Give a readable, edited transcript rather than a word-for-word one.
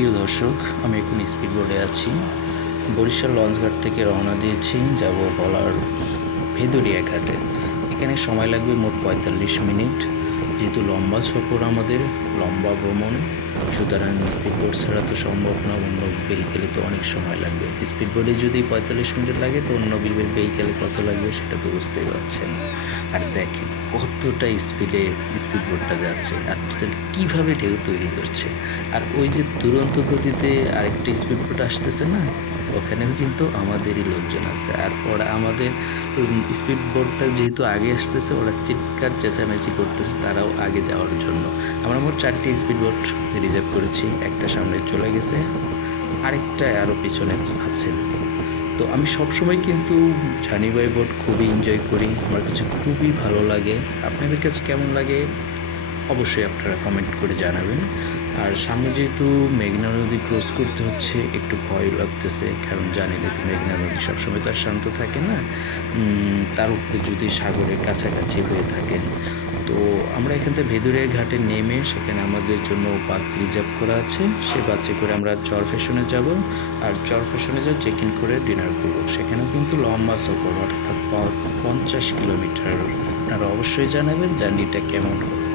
প্রিয় দর্শক, আমি এখন স্পিড বোটে আছি। বরিশাল লঞ্চঘাট থেকে রওনা দিয়েছি, যাব বলার ভেদুরিয়া ঘাটে। এখানে সময় লাগবে মোট ৪৫ মিনিট। যেহেতু লম্বা সফর, আমাদের লম্বা ভ্রমণ, সুতরাং স্পিড বোট ছাড়া তো সম্ভব না। অন্য ভেহিকেলে তো অনেক সময় লাগবে। স্পিড বোটে যদি ৪৫ মিনিট লাগে, তো অন্য ভেহিকেলে কত লাগবে সেটা তো বুঝতেই পারছেন। আর দেখেন কতটা স্পিডে স্পিড বোটটা যাচ্ছে, আর কীভাবে ঢেউ তৈরি করছে। আর ওই যে দুরন্ত গতিতে আরেকটা স্পিড বোট আসতেছে না, ওখানেও কিন্তু আমাদেরই লোকজন আছে। আর ওরা আমাদের স্পিড বোটটা যেহেতু আগে আসতেছে, ওরা চিৎকার চেঁচামেচি করতেছে তারাও আগে যাওয়ার জন্য। আমরা মোট 4টি স্পিড বোট রিজার্ভ করেছি। একটা সামনে চলে গেছে, আরেকটা আরও পিছনে আছে। তো আমি সবসময় কিন্তু জার্নিবাই বোট খুবই এনজয় করি, আমার কাছে খুবই ভালো লাগে। আপনাদের কাছে কেমন লাগে অবশ্যই আপনারা কমেন্ট করে জানাবেন। আর সামনে যেহেতু মেঘনা নদী ক্রস করতে হচ্ছে, একটু ভয় লাগতেছে, কারণ জানেন তো মেঘনা নদী সবসময় তো আর শান্ত থাকে না। তার উপরে যদি সাগরের কাছাকাছি হয়ে থাকে। তো আমরা এখান থেকে ভেদুরিয়া ঘাটে নেমে সেখানে আমাদের জন্য বাস রিজার্ভ করা আছে। সে বাসে করে আমরা চরফ্যাশনে যাব। আর চরফ্যাশনে যা চেক ইন করে ডিনার করবো। সেখানেও কিন্তু লম্বা সফর, অর্থাৎ 50 কিলোমিটার। আপনারা অবশ্যই জানাবেন জার্নিটা কেমন হবে।